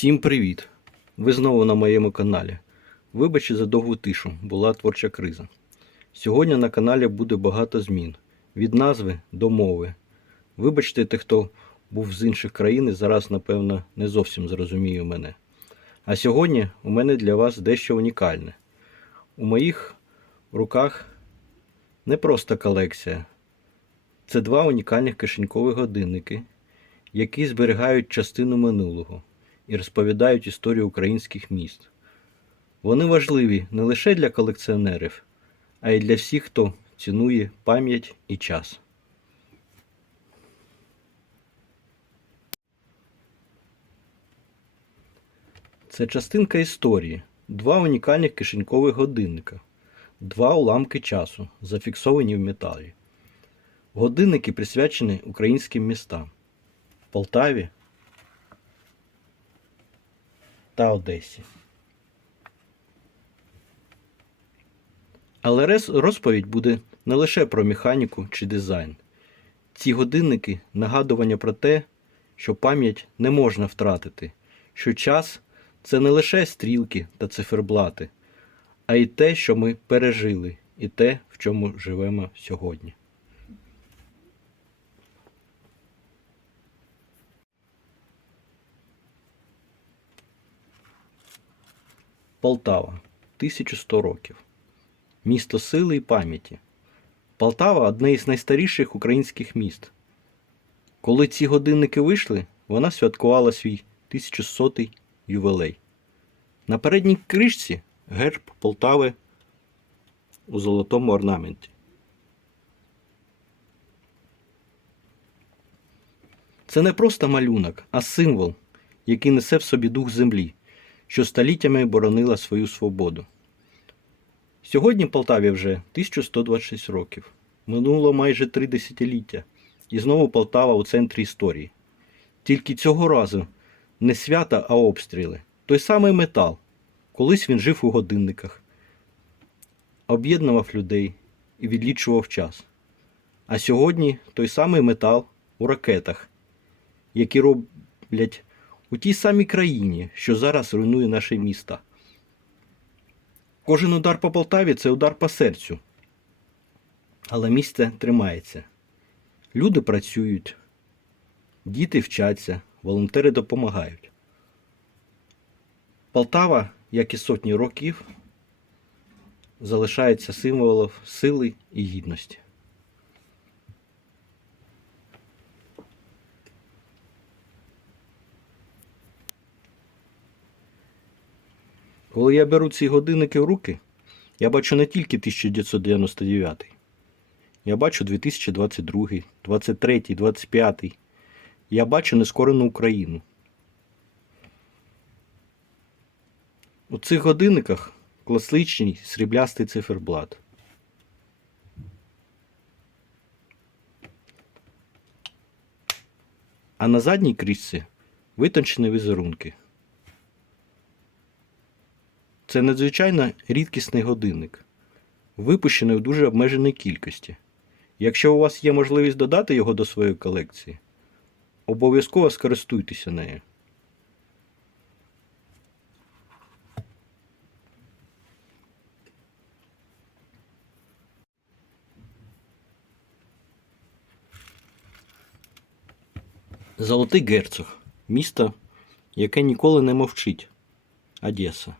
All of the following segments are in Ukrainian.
Всім привіт! Ви знову на моєму каналі. Вибачте за довгу тишу, була творча криза. Сьогодні на каналі буде багато змін від назви до мови. Вибачте, те, хто був з інших країн і зараз, напевно, не зовсім зрозуміє мене. А сьогодні у мене для вас дещо унікальне. У моїх руках не просто колекція. Це два унікальних кишенькових годинники, які зберігають частину минулого і розповідають історію українських міст. Вони важливі не лише для колекціонерів, а й для всіх, хто цінує пам'ять і час. Це частинка історії, два унікальних кишенькових годинника, два уламки часу, зафіксовані в металі. Годинники присвячені українським містам Полтаві та Одесі. Але розповідь буде не лише про механіку чи дизайн. Ці годинники нагадування про те, що пам'ять не можна втратити, що час це не лише стрілки та циферблати, а й те, що ми пережили, і те, в чому живемо сьогодні. Полтава 1100 років. Місто сили і пам'яті. Полтава одне із найстаріших українських міст. Коли ці годинники вийшли, вона святкувала свій 1100-й ювілей. На передній кришці герб Полтави у золотому орнаменті. Це не просто малюнок, а символ, який несе в собі дух землі, що століттями боронила свою свободу. Сьогодні Полтаві вже 1126 років. Минуло майже три десятиліття, і знову Полтава у центрі історії. Тільки цього разу не свята, а обстріли. Той самий метал. Колись він жив у годинниках, об'єднував людей і відлічував час. А сьогодні той самий метал у ракетах, які роблять у тій самій країні, що зараз руйнує наше місто. Кожен удар по Полтаві це удар по серцю. Але місце тримається. Люди працюють, діти вчаться, волонтери допомагають. Полтава, як і сотні років, залишається символом сили і гідності. Коли я беру ці годинники в руки, я бачу не тільки 1999. Я бачу 2022, 23, 25. Я бачу нескорену Україну. У цих годинниках класичний сріблястий циферблат. А на задній кришці витончені візерунки. Це надзвичайно рідкісний годинник, випущений в дуже обмеженій кількості. Якщо у вас є можливість додати його до своєї колекції, обов'язково скористуйтеся нею. Золотий герцог місто, яке ніколи не мовчить. Одеса.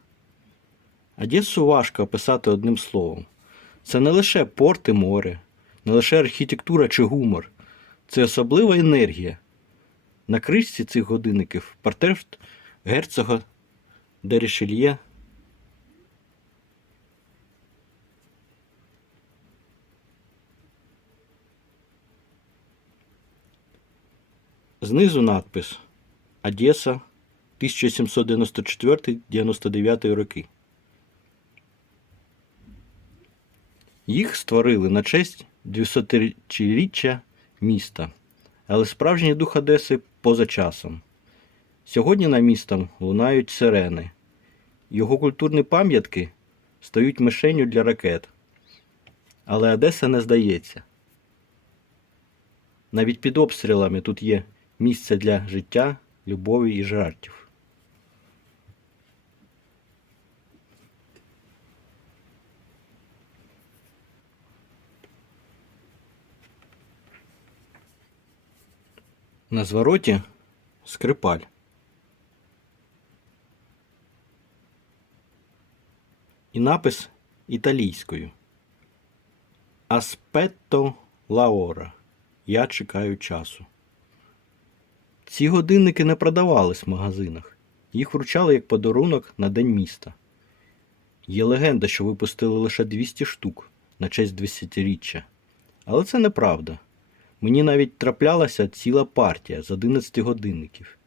Одесу важко описати одним словом. Це не лише порт і море, не лише архітектура чи гумор, це особлива енергія. На кришці цих годинників портрет герцога де Рішельє. Знизу надпис Одеса 1794-99 роки. Їх створили на честь 200-річчя міста, але справжній дух Одеси поза часом. Сьогодні над містом лунають сирени. Його культурні пам'ятки стають мишенью для ракет. Але Одеса не здається. Навіть під обстрілами тут є місце для життя, любові і жартів. На звороті скрипаль. І напис італійською. Аспетто лаора. Я чекаю часу. Ці годинники не продавались в магазинах. Їх вручали як подарунок на День міста. Є легенда, що випустили лише 200 штук на честь 200-річчя. Але це неправда. Мені навіть траплялася ціла партія з 11 годинників,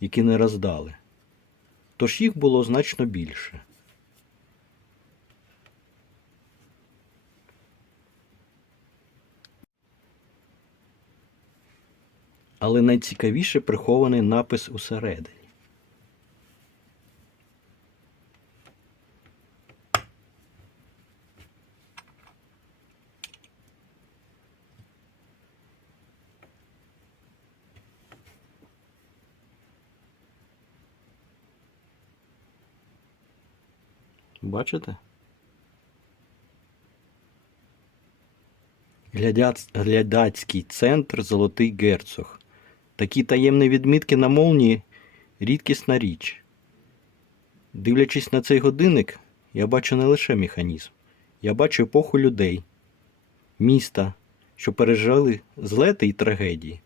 які не роздали. Тож їх було значно більше. Але найцікавіше прихований напис усередині. Бачите? Глядац... Глядацький центр Золотий Герцог. Такі таємні відмітки на молнії рідкісна річ. Дивлячись на цей годинник, я бачу не лише механізм. Я бачу епоху людей, міста, що пережили злети і трагедії.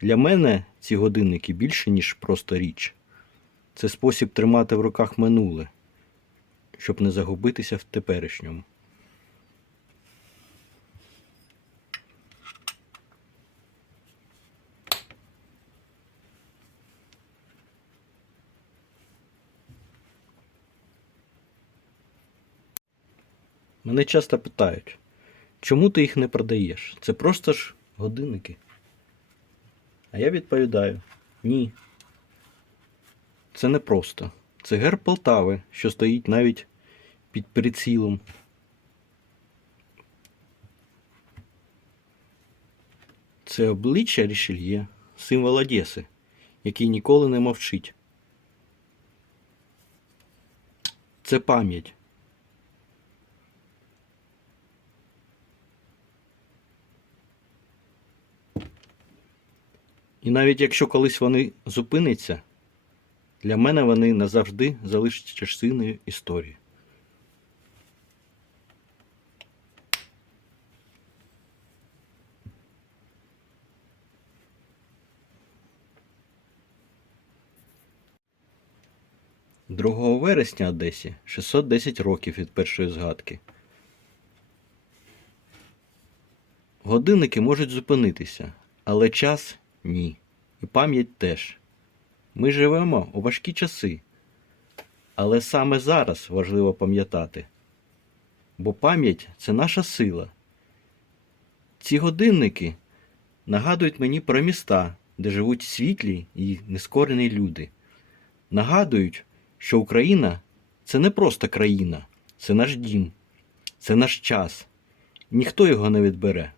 Для мене ці годинники більше, ніж просто річ. Це спосіб тримати в руках минуле, щоб не загубитися в теперішньому. Мене часто питають, чому ти їх не продаєш? Це просто ж годинники. А я відповідаю: ні. Це не просто. Це герб Полтави, що стоїть навіть під прицілом. Це обличчя Рішельє, символ Одеси, який ніколи не мовчить. Це пам'ять. І навіть якщо колись вони зупиняться, для мене вони назавжди залишаться частиною історії. Другого вересня Одесі 610 років від першої згадки. Годинники можуть зупинитися, але час ні. І пам'ять теж. Ми живемо у важкі часи, але саме зараз важливо пам'ятати. Бо пам'ять це наша сила. Ці годинники нагадують мені про міста, де живуть світлі і нескорені люди. Нагадують, що Україна це не просто країна, це наш дім, це наш час. Ніхто його не відбере.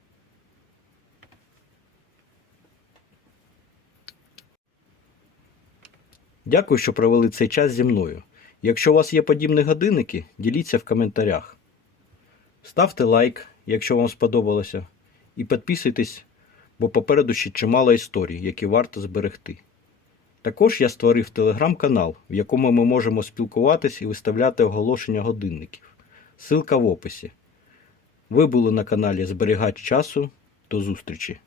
Дякую, що провели цей час зі мною. Якщо у вас є подібні годинники, діліться в коментарях. Ставте лайк, якщо вам сподобалося, і підписуйтесь, бо попереду ще чимало історій, які варто зберегти. Також я створив телеграм-канал, в якому ми можемо спілкуватись і виставляти оголошення годинників. Силка в описі. Ви були на каналі Зберігач часу. До зустрічі!